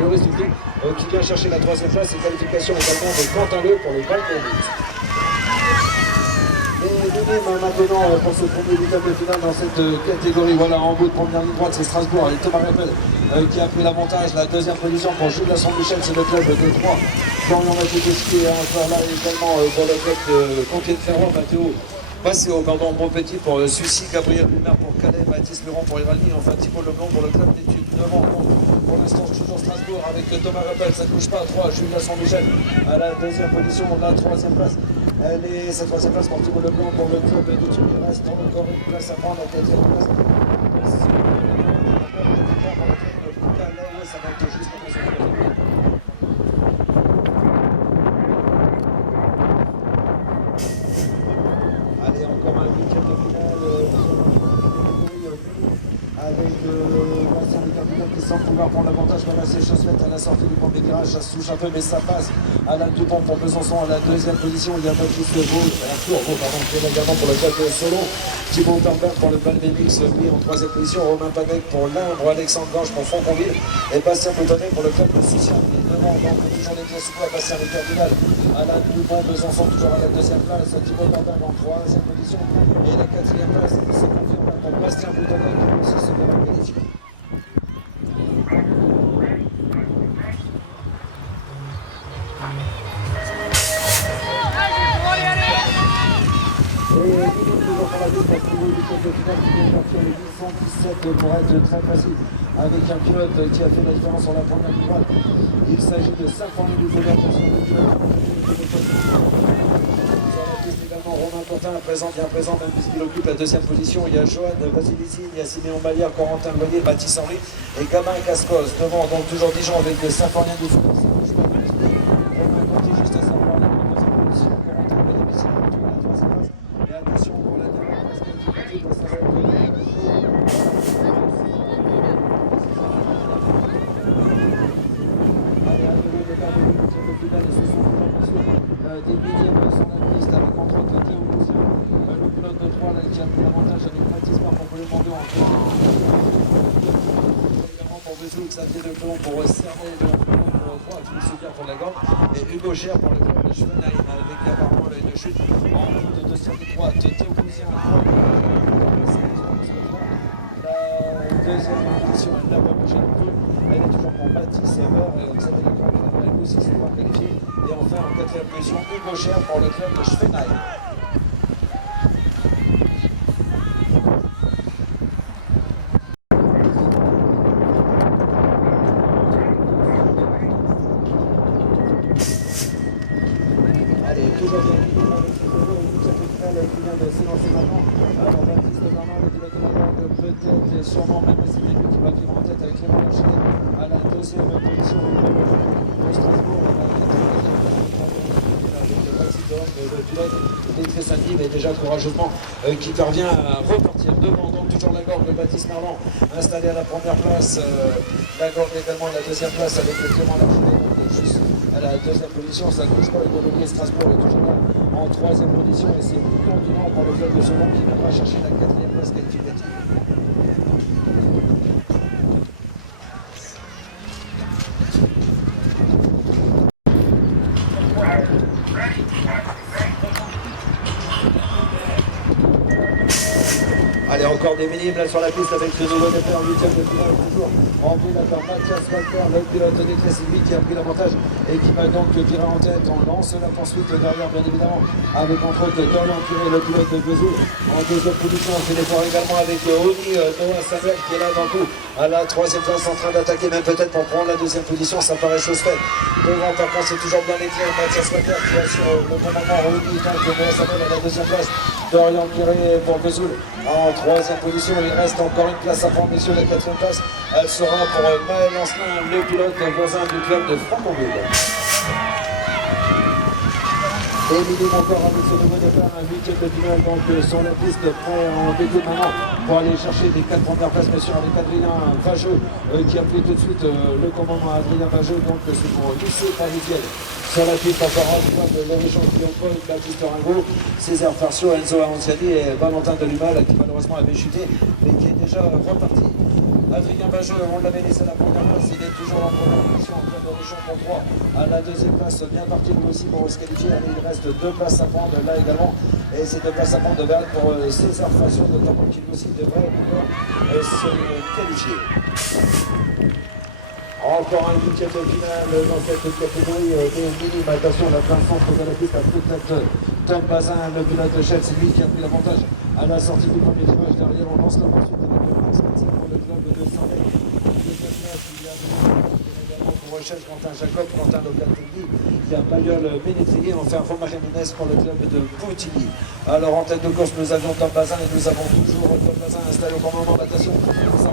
Loris Dupuis qui vient chercher la troisième place et qualification également de Quentin Le pour le Val d'Ormuz. Et deuxième maintenant pour ce premier huitième de finale dans cette catégorie. Voilà, en bout de première ligne droite, c'est Strasbourg et Thomas Rappel qui a pris l'avantage. La deuxième position pour Jules de Saint-Michel, c'est le club de Troyes. Florian Mathieu est encore là également pour le club de Conquête-Ferrois, Mathéo Passeo, pardon, bon petit pour Sucy, Gabriel Lumer pour Calais, Mathis Meurant pour Irani, enfin Thibault Leblanc pour le club d'études. Devant, pour l'instant, toujours Strasbourg avec Thomas Rappel, ça ne bouge pas à 3, Julien Saint-Michel à la deuxième position, la troisième place. Cette troisième place pour Thibault Leblanc pour le club d'études. Il reste encore une place à prendre, la quatrième place. Ça va être juste pour les autres. Allez, encore un week-end de finale avec Bastien Descapitaux qui semble pouvoir prendre l'avantage. Voilà, c'est chose faite à la sortie du premier virage, ça se touche un peu mais ça passe. Alain Dupont pour Besançon à la deuxième position. Il y a Baptiste Arthur qui est également pour le club de Solo. Thibaut Tambert pour le Balmébix, lui en troisième position. Romain Padec pour l'Imbre, Alexandre Gange pour Fonconville et Bastien Boutonnet pour le club de Soucian. Et devant, donc, toujours les pièces sous Bastien Ricardinal. Alain Dupont, Besançon toujours à la deuxième place. Thibaut Tambert en troisième position. Et la quatrième place, c'est confirmé pour Bastien Boutonnet qui aussi se verra qualifié. Et nous toujours pour la vie pour trouver du côté final qui vient partir le 817 pour être très facile avec un pilote qui a fait la différence sur la première ligne droite. Il s'agit de 5 ans de l'adaptation du pilote. Sur la piste également Romain Quentin bien présent même puisqu'il occupe la deuxième position. Il y a Johan Basilici, il y a Siméon Malière, Corentin Loyer, Baptiste Henry et Gamin Cascos. Devant donc toujours Dijon avec le Symphorien du foot. Des millièmes sur la piste avec entre autres Théo Lucien, le pilote de 3 là, qui a pris l'avantage avec Mathis Mar pour le Mando en également pour Vesoul, Xavier Declon pour Cerné de pour 3, qui se souvient pour la Gorge, et Hugo Cher pour le club de Schwenheim avec apparemment une chute en route de Cerné droite. Théo Lucien à 3, la deuxième position, elle n'a pas bougé non plus, elle est toujours pour Mathis Serveur et Xavier Declon avec aussi se voir qualifié. Et enfin en quatrième position, Hugo Cher pour le club de Schwenheim. Allez, toujours bien avec ce vélo, qui vient de s'élancer maintenant. Alors Baptiste Bernard, le pilote de la Garde, peut-être et sûrement même c'est lui qui va vivre en tête avec Clément Lachine à la deuxième position de Strasbourg. Le pilote est très actif et déjà courageusement qui parvient à repartir devant. Donc toujours la Gorge de Baptiste Marland installé à la première place, la Gorge également à la deuxième place avec le Clément Larchelet, donc juste à la deuxième position. Ça ne bouge pas, et Strasbourg est toujours là en troisième position et c'est Bouton du Nord pour le club de Solon qui viendra chercher la quatrième place qualificative. Allez, encore des millimes là sur la piste avec ce nouveau départ en huitième de finale, toujours en vue d'attendre Mathias Walter, le pilote des classes, lui qui a pris l'avantage et qui va donc tirer en tête. On lance la poursuite derrière, bien évidemment, avec entre autres Dorian Curé, le pilote de Vesoul. En deuxième position, on fait l'effort également avec Oni Noah Samuel qui est là dans le coup, à la troisième place en train d'attaquer, même peut-être pour prendre la deuxième position, ça paraît chose faite. Devant, par contre, c'est toujours bien éclairé, Mathias Walter qui assure le bon moment, Oni, donc Noah Samuel à la deuxième place, Dorian Curé pour Vesoul en troisième position. Il reste encore une place à prendre, messieurs. La quatrième place, elle sera pour Maël Lancelin, le pilote voisin du club de Franconville. Et minime encore avec ce nouveau départ, un huitième de finale donc sur la piste, prêt en début maintenant pour aller chercher les 4 premières places, bien sûr, avec Adrien Vageux qui a pris tout de suite le commandement à Adrien Vageux, donc c'est pour lycée Paris-Vienne. Sur la piste encore un fois de l'Orichon Guillaume, Baptiste Ringo, César Farcio, Enzo Aranziani et Valentin Delumal qui malheureusement avait chuté mais qui est déjà reparti. Adrien Bageux, on l'avait laissé à la première place, il est toujours en première position en pleine région pour 3 à la deuxième place, bien parti lui aussi pour se qualifier. Allez, il reste 2 places à prendre là également, et ces 2 places à prendre de valeur pour César Fassion, notamment qui lui aussi devrait pouvoir se qualifier. Encore un week-end final dans cette catégorie des minimes. Attention, la plein centre de la piste à toute tête. Tom Bazin, le pilote de Shell, c'est lui qui a pris l'avantage à la sortie du premier virage. Derrière, on lance la poursuite avec le Max Martin pour le club de 200 mètres. Deuxième place, il y a également pour Shell, Quentin Jacob, Quentin Locatelli. Il y a Mayol Ménétrier, enfin Romain Jiménez pour le club de Poutilly. Alors en tête de course, nous avions Tom Bazin et nous avons toujours Tom Bazin installé au bon moment. Attention, ça